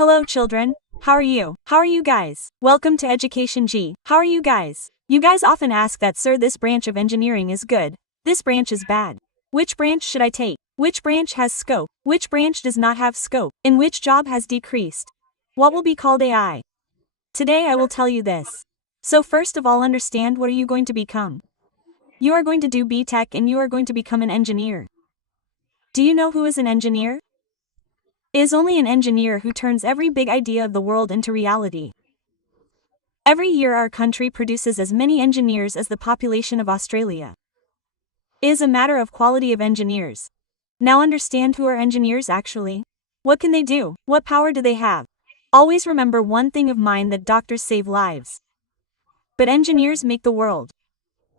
Hello children, how are you? How are you guys? Welcome to Education G. How are you guys? You guys often ask that sir, this branch of engineering is good, this branch is bad. Which branch should I take? Which branch has scope? Which branch does not have scope? In which job has decreased? What will be called AI? Today I will tell you this. So first of all, understand what are you going to become? You are going to do B.Tech and you are going to become an engineer. Do you know who is an engineer? It is only an engineer who turns every big idea of the world into reality. Every year our country produces as many engineers as the population of Australia. It is a matter of quality of engineers. Now understand who are engineers actually. What can they do? What power do they have? Always remember one thing of mine, that doctors save lives, but engineers make the world.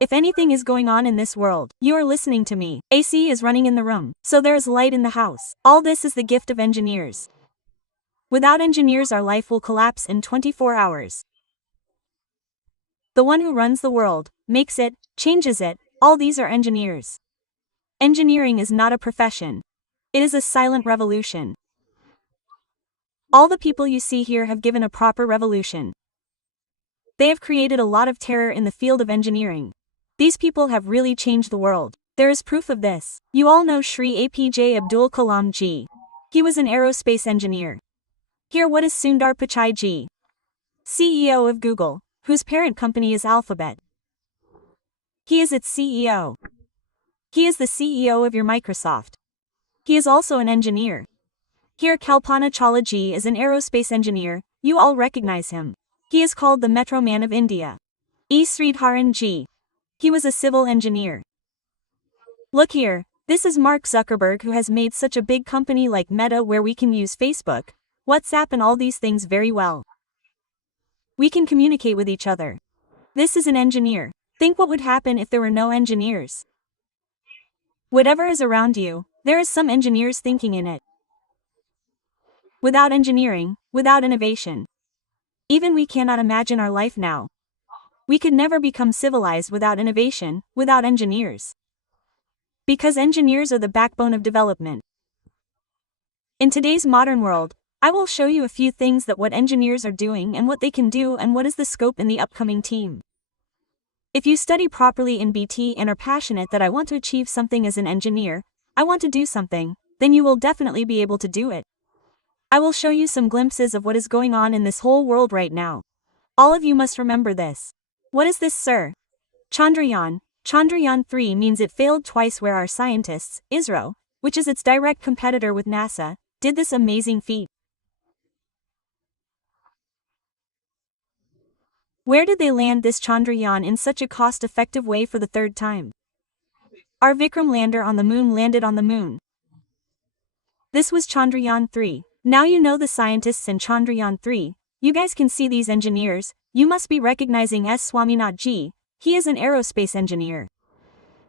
If anything is going on in this world, you are listening to me. AC is running in the room, so there is light in the house. All this is the gift of engineers. Without engineers our life will collapse in 24 hours. The one who runs the world, makes it, changes it, all these are engineers. Engineering is not a profession. It is a silent revolution. All the people you see here have given a proper revolution. They have created a lot of terror in the field of engineering. These people have really changed the world. There is proof of this. You all know Shri APJ Abdul Kalam Ji. He was an aerospace engineer. Here what is Sundar Pichai Ji? CEO of Google, whose parent company is Alphabet. He is its CEO. He is the CEO of your Microsoft. He is also an engineer. Here Kalpana Chawla Ji is an aerospace engineer, you all recognize him. He is called the Metro Man of India. E. Sridharan Ji. He was a civil engineer. Look here, this is Mark Zuckerberg, who has made such a big company like Meta, where we can use Facebook, WhatsApp and all these things very well. We can communicate with each other. This is an engineer. Think what would happen if there were no engineers. Whatever is around you, there is some engineers thinking in it. Without engineering, without innovation, even we cannot imagine our life now. We could never become civilized without innovation, without engineers. Because engineers are the backbone of development. In today's modern world, I will show you a few things that what engineers are doing and what they can do and what is the scope in the upcoming team. If you study properly in BT and are passionate that I want to achieve something as an engineer, I want to do something, then you will definitely be able to do it. I will show you some glimpses of what is going on in this whole world right now. All of you must remember this. What is this, sir? Chandrayaan. Chandrayaan 3 means it failed twice, where our scientists, ISRO, which is its direct competitor with NASA, did this amazing feat. Where did they land this Chandrayaan in such a cost-effective way for the third time? Our Vikram lander on the moon landed on the moon. This was Chandrayaan 3. Now you know the scientists in Chandrayaan 3. You guys can see these engineers. You must be recognizing S. Swaminath Ji. He is an aerospace engineer.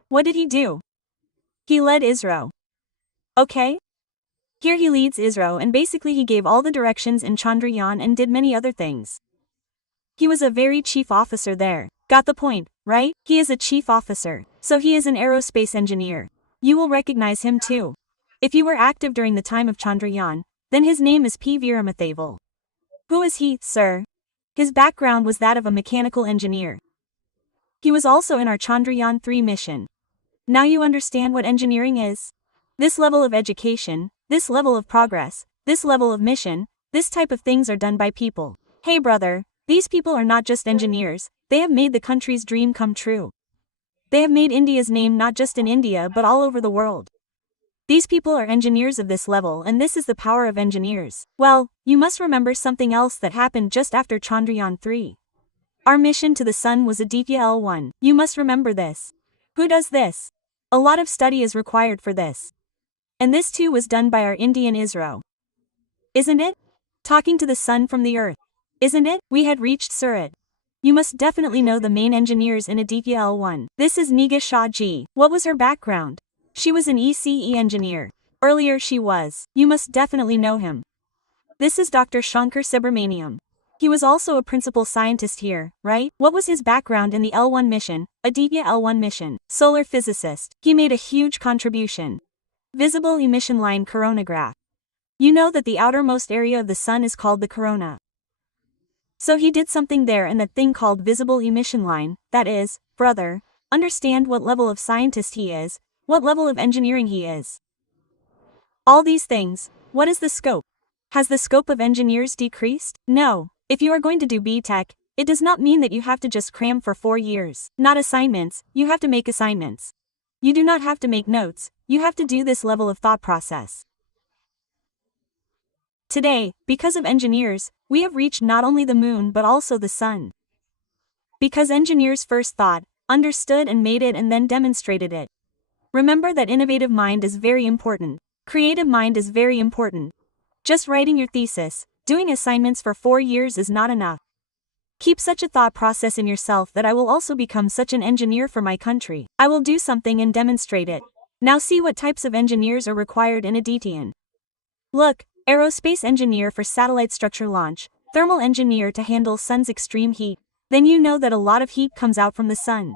What did he do? He led ISRO. Okay? Here he leads ISRO, and basically he gave all the directions in Chandrayaan and did many other things. He was a very chief officer there. Got the point, right? He is a chief officer, so he is an aerospace engineer. You will recognize him too. If you were active during the time of Chandrayaan, then his name is P. Veeramathaval. Who is he, sir? His background was that of a mechanical engineer. He was also in our Chandrayaan 3 mission. Now you understand what engineering is? This level of education, this level of progress, this level of mission, this type of things are done by people. Hey brother, these people are not just engineers, they have made the country's dream come true. They have made India's name not just in India but all over the world. These people are engineers of this level, and this is the power of engineers. Well, you must remember something else that happened just after Chandrayaan 3. Our mission to the sun was Aditya L1. You must remember this. Who does this? A lot of study is required for this. And this too was done by our Indian ISRO. Isn't it? Talking to the sun from the earth. Isn't it? We had reached Surat. You must definitely know the main engineers in Aditya L1. This is Niga Shah Ji. What was her background? She was an ECE engineer. Earlier she was. You must definitely know him. This is Dr. Shankar Subramaniam. He was also a principal scientist here, right? What was his background in the L1 mission, Aditya L1 mission? Solar physicist. He made a huge contribution. Visible emission line coronagraph. You know that the outermost area of the sun is called the corona. So he did something there in that thing called visible emission line, that is, brother, understand what level of scientist he is, what level of engineering he is. All these things, what is the scope? Has the scope of engineers decreased? No. If you are going to do B.Tech, it does not mean that you have to just cram for 4 years. Not assignments, you have to make assignments. You do not have to make notes, you have to do this level of thought process. Today, because of engineers, we have reached not only the moon but also the sun. Because engineers first thought, understood and made it and then demonstrated it. Remember that innovative mind is very important. Creative mind is very important. Just writing your thesis, doing assignments for 4 years is not enough. Keep such a thought process in yourself that I will also become such an engineer for my country. I will do something and demonstrate it. Now see what types of engineers are required in a DTN. Look, aerospace engineer for satellite structure launch, thermal engineer to handle sun's extreme heat. Then you know that a lot of heat comes out from the sun.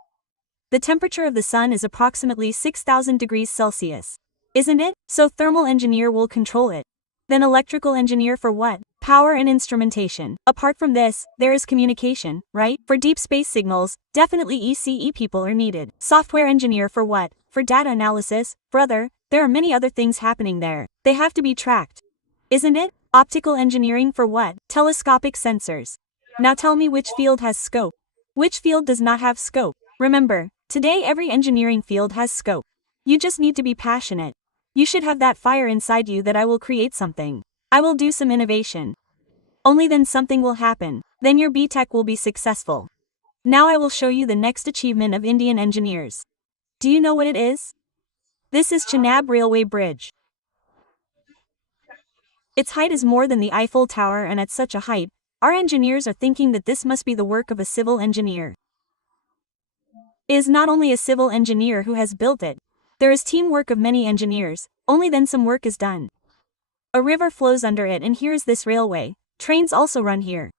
The temperature of the sun is approximately 6,000 degrees Celsius. Isn't it? So thermal engineer will control it. Then electrical engineer for what? Power and instrumentation. Apart from this, there is communication, right? For deep space signals, definitely ECE people are needed. Software engineer for what? For data analysis, brother, there are many other things happening there. They have to be tracked. Isn't it? Optical engineering for what? Telescopic sensors. Now tell me which field has scope. Which field does not have scope? Remember, today every engineering field has scope. You just need to be passionate. You should have that fire inside you that I will create something. I will do some innovation. Only then something will happen. Then your B.Tech will be successful. Now I will show you the next achievement of Indian engineers. Do you know what it is? This is Chenab Railway Bridge. Its height is more than the Eiffel Tower, and at such a height, our engineers are thinking that this must be the work of a civil engineer. It is not only a civil engineer who has built it. There is teamwork of many engineers, only then some work is done. A river flows under it, and here is this railway. Trains also run here.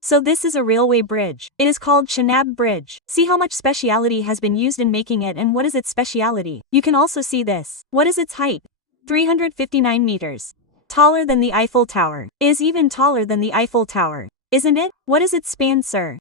So this is a railway bridge. It is called Chenab Bridge. See how much speciality has been used in making it, and what is its speciality? You can also see this. What is its height? 359 meters. Taller than the Eiffel Tower. It is even taller than the Eiffel Tower. Isn't it? What is its span, sir?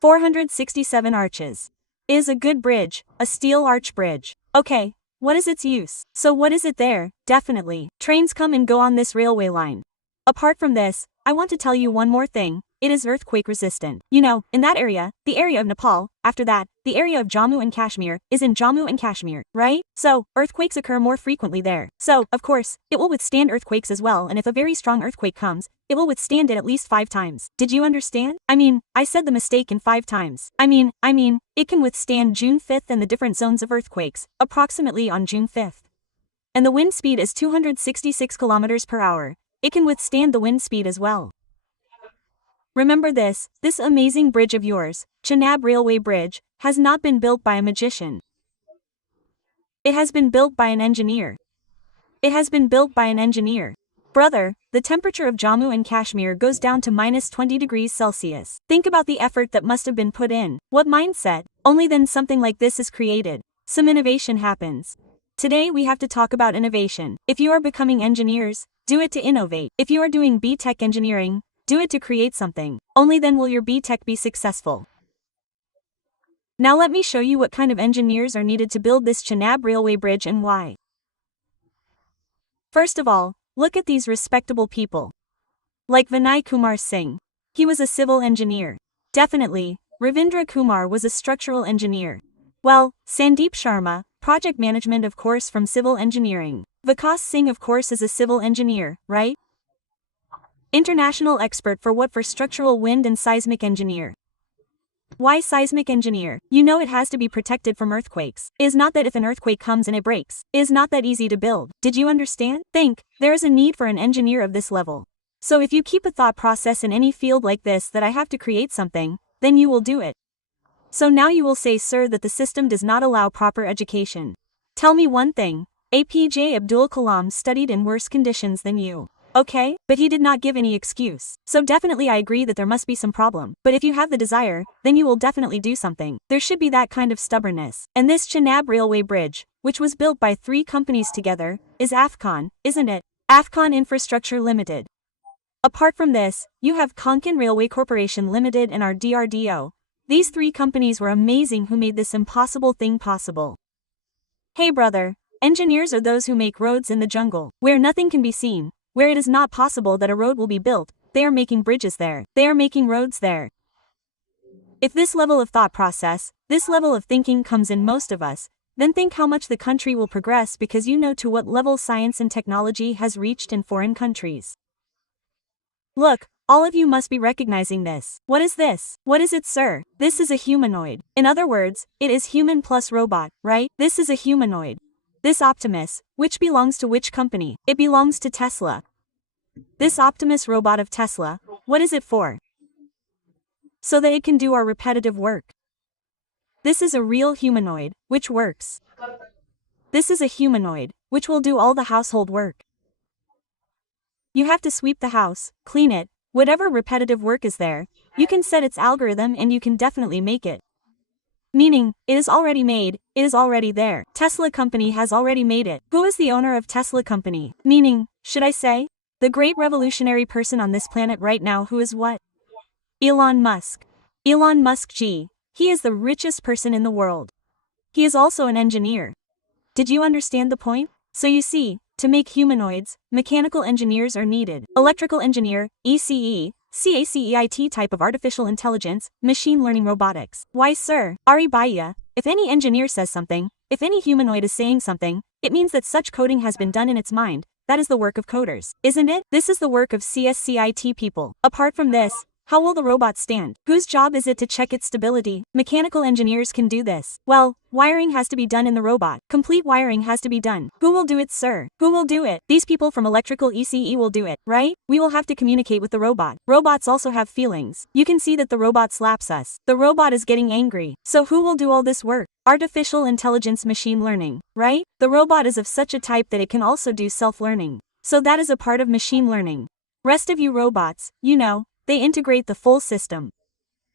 467 arches. It is a good bridge, a steel arch bridge. Okay. What is its use? So what is it there? Definitely. Trains come and go on this railway line. Apart from this, I want to tell you one more thing. It is earthquake resistant. You know, in that area, the area of Nepal, after that, the area of Jammu and Kashmir, is in Jammu and Kashmir, right? So, earthquakes occur more frequently there. So, of course, it will withstand earthquakes as well, and if a very strong earthquake comes, it will withstand it at least 5 times. Did you understand? I said the mistake in 5 times. It can withstand June 5th and the different zones of earthquakes, approximately on June 5th. And the wind speed is 266 kilometers per hour. It can withstand the wind speed as well. Remember this amazing bridge of yours, Chenab Railway Bridge, has not been built by a magician. It has been built by an engineer. It has been built by an engineer. Brother, the temperature of Jammu and Kashmir goes down to minus 20 degrees Celsius. Think about the effort that must have been put in. What mindset? Only then something like this is created. Some innovation happens. Today we have to talk about innovation. If you are becoming engineers, do it to innovate. If you are doing B.Tech engineering, do it to create something. Only then will your B.Tech be successful. Now let me show you what kind of engineers are needed to build this Chenab Railway Bridge and why. First of all, look at these respectable people. Like Vinay Kumar Singh. He was a civil engineer. Definitely, Ravindra Kumar was a structural engineer. Well, Sandeep Sharma, project management of course from civil engineering. Vikas Singh of course is a civil engineer, right? International expert for what? For structural wind and seismic engineer. Why seismic engineer? You know it has to be protected from earthquakes. It is not that if an earthquake comes and it breaks, it is not that easy to build. Did you understand? Think, there is a need for an engineer of this level. So if you keep a thought process in any field like this that I have to create something, then you will do it. So now you will say, sir, that the system does not allow proper education. Tell me one thing, APJ Abdul Kalam studied in worse conditions than you. Okay, but he did not give any excuse. So definitely I agree that there must be some problem. But if you have the desire, then you will definitely do something. There should be that kind of stubbornness. And this Chenab Railway Bridge, which was built by 3 companies together, is AFCON, isn't it? Afcon Infrastructure Limited. Apart from this, you have Konkan Railway Corporation Limited and our DRDO. These three companies were amazing who made this impossible thing possible. Hey brother, engineers are those who make roads in the jungle, where nothing can be seen, where it is not possible that a road will be built. They are making bridges there. They are making roads there. If this level of thought process, this level of thinking comes in most of us, then think how much the country will progress because you know to what level science and technology has reached in foreign countries. Look, all of you must be recognizing this. What is this? What is it, sir? This is a humanoid. In other words, it is human plus robot, right? This is a humanoid. This Optimus, which belongs to which company? It belongs to Tesla. This Optimus robot of Tesla, what is it for? So that it can do our repetitive work. This is a real humanoid, which works. This is a humanoid, which will do all the household work. You have to sweep the house, clean it, whatever repetitive work is there, you can set its algorithm and you can definitely make it. Meaning, it is already made, it is already there. Tesla company has already made it. Who is the owner of Tesla company? Meaning, should I say? The great revolutionary person on this planet right now who is what? Elon Musk. Elon Musk G. He is the richest person in the world. He is also an engineer. Did you understand the point? So you see, to make humanoids, mechanical engineers are needed. Electrical engineer, ECE, CACEIT type of artificial intelligence, machine learning robotics. Why sir, Ari Baya, if any engineer says something, if any humanoid is saying something, it means that such coding has been done in its mind. That is the work of coders, isn't it? This is the work of CSCIT people. Apart from this, how will the robot stand? Whose job is it to check its stability? Mechanical engineers can do this. Well, wiring has to be done in the robot. Complete wiring has to be done. Who will do it, sir? Who will do it? These people from electrical ECE will do it, right? We will have to communicate with the robot. Robots also have feelings. You can see that the robot slaps us. The robot is getting angry. So who will do all this work? Artificial intelligence machine learning, right? The robot is of such a type that it can also do self-learning. So that is a part of machine learning. Rest of you robots, you know, they integrate the full system.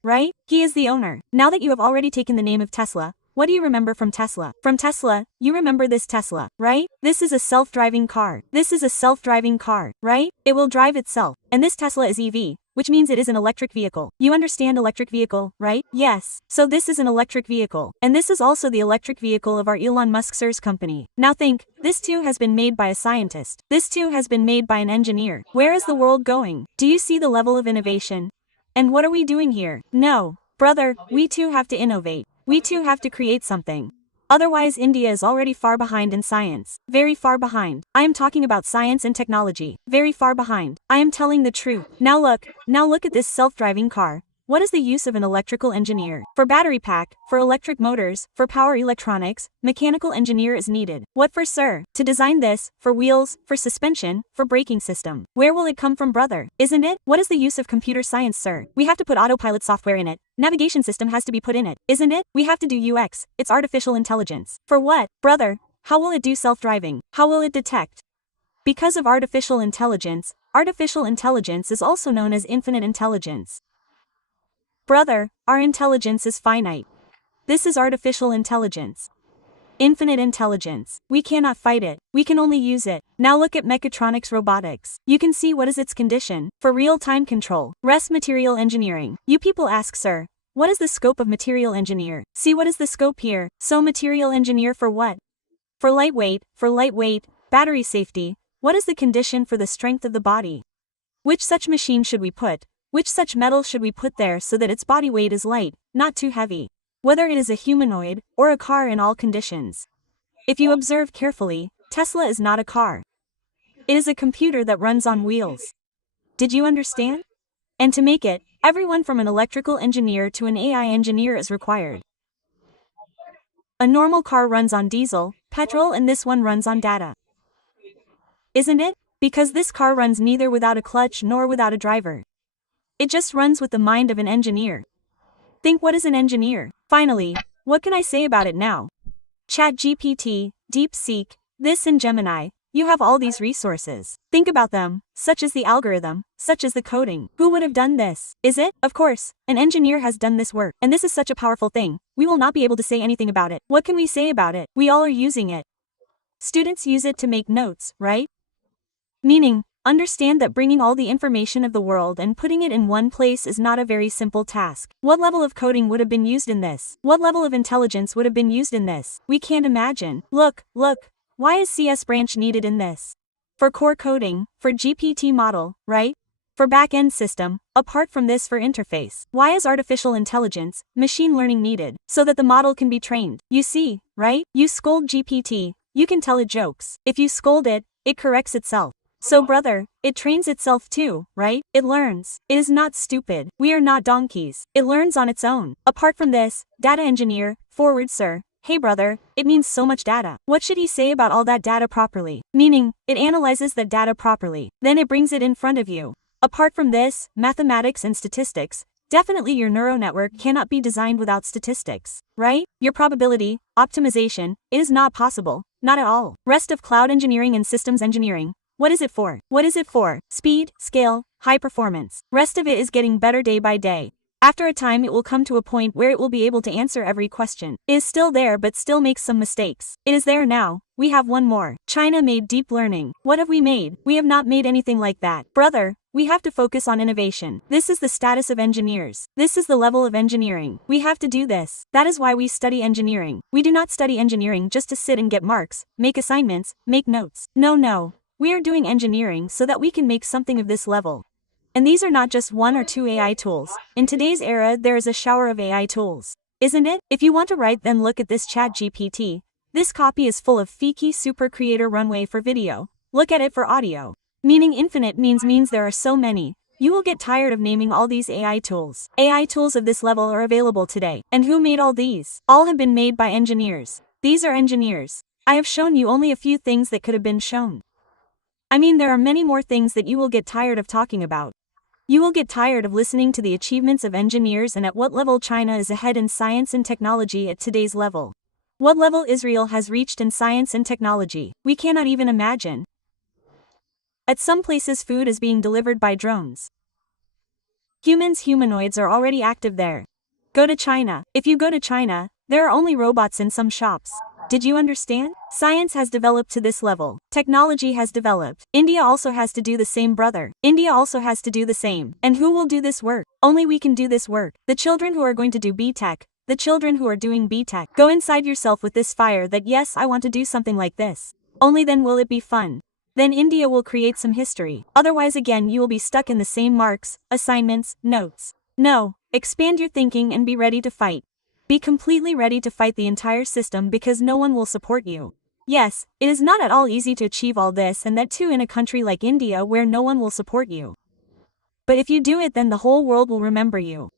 Right? He is the owner. Now that you have already taken the name of Tesla, what do you remember from Tesla? From Tesla, you remember this Tesla, right? This is a self-driving car. This is a self-driving car, right? It will drive itself. And this Tesla is EV, which means it is an electric vehicle. You understand electric vehicle, right? Yes. So this is an electric vehicle. And this is also the electric vehicle of our Elon Musk sir's company. Now think, this too has been made by a scientist. This too has been made by an engineer. Where is the world going? Do you see the level of innovation? And what are we doing here? No, brother, we too have to innovate. We too have to create something. Otherwise India is already far behind in science. Very far behind. I am talking about science and technology. Very far behind. I am telling the truth. Now look at this self-driving car. What is the use of an electrical engineer? For battery pack, for electric motors, for power electronics, mechanical engineer is needed. What for sir? To design this, for wheels, for suspension, for braking system. Where will it come from brother? Isn't it? What is the use of computer science sir? We have to put autopilot software in it. Navigation system has to be put in it. Isn't it? We have to do UX. It's artificial intelligence. For what? Brother, how will it do self-driving? How will it detect? Because of artificial intelligence is also known as infinite intelligence. Brother, our intelligence is finite. This is artificial intelligence. Infinite intelligence. We cannot fight it. We can only use it. Now look at mechatronics robotics. You can see what is its condition. For real-time control. Rest material engineering. You people ask sir, what is the scope of material engineer? See what is the scope here? So material engineer for what? For lightweight, battery safety. What is the condition for the strength of the body? Which such machine should we put? Which such metal should we put there so that its body weight is light, not too heavy? Whether it is a humanoid, or a car in all conditions. If you observe carefully, Tesla is not a car. It is a computer that runs on wheels. Did you understand? And to make it, everyone from an electrical engineer to an AI engineer is required. A normal car runs on diesel, petrol and this one runs on data. Isn't it? Because this car runs neither without a clutch nor without a driver. It just runs with the mind of an engineer. Think what is an engineer? Finally, what can I say about it now? ChatGPT, DeepSeek, this and Gemini, you have all these resources. Think about them, such as the algorithm, such as the coding. Who would have done this? Is it? Of course, an engineer has done this work. And this is such a powerful thing. We will not be able to say anything about it. What can we say about it? We all are using it. Students use it to make notes, right? Meaning, understand that bringing all the information of the world and putting it in one place is not a very simple task. What level of coding would have been used in this? What level of intelligence would have been used in this? We can't imagine. Look. Why is CS branch needed in this? For core coding, for GPT model, right? For back-end system, apart from this for interface. Why is artificial intelligence, machine learning needed? So that the model can be trained. You see, right? You scold GPT, you can tell it jokes. If you scold it, it corrects itself. So brother, it trains itself too, right? It learns. It is not stupid. We are not donkeys. It learns on its own. Apart from this, data engineer, forward sir. Hey brother, it means so much data. What should he say about all that data properly? Meaning, it analyzes that data properly. Then it brings it in front of you. Apart from this, mathematics and statistics, definitely your neural network cannot be designed without statistics, right? Your probability, optimization, it is not possible. Not at all. Rest of cloud engineering and systems engineering. What is it for? What is it for? Speed, scale, high performance. Rest of it is getting better day by day. After a time it will come to a point where it will be able to answer every question. It is still there but still makes some mistakes. It is there now. We have one more. China made deep learning. What have we made? We have not made anything like that. Brother, we have to focus on innovation. This is the status of engineers. This is the level of engineering. We have to do this. That is why we study engineering. We do not study engineering just to sit and get marks, make assignments, make notes. No. We are doing engineering so that we can make something of this level. And these are not just one or two AI tools. In today's era, there is a shower of AI tools. Isn't it? If you want to write, then look at this chat GPT. This copy is full of Ki Super Creator Runway for video. Look at it for audio. Meaning infinite means there are so many. You will get tired of naming all these AI tools. AI tools of this level are available today. And who made all these? All have been made by engineers. These are engineers. I have shown you only a few things that could have been shown. I mean, there are many more things that you will get tired of talking about. You will get tired of listening to the achievements of engineers and at what level China is ahead in science and technology at today's level. What level Israel has reached in science and technology, we cannot even imagine. At some places food is being delivered by drones. Humanoids are already active there. Go to China. If you go to China, there are only robots in some shops. Did you understand? Science has developed to this level. Technology has developed. India also has to do the same, brother. India also has to do the same. And who will do this work? Only we can do this work. The children who are going to do B.Tech. The children who are doing B.Tech. Go inside yourself with this fire that yes, I want to do something like this. Only then will it be fun. Then India will create some history. Otherwise again you will be stuck in the same marks, assignments, notes. No, expand your thinking and be ready to fight. Be completely ready to fight the entire system because no one will support you. Yes, it is not at all easy to achieve all this and that too in a country like India where no one will support you. But if you do it then the whole world will remember you.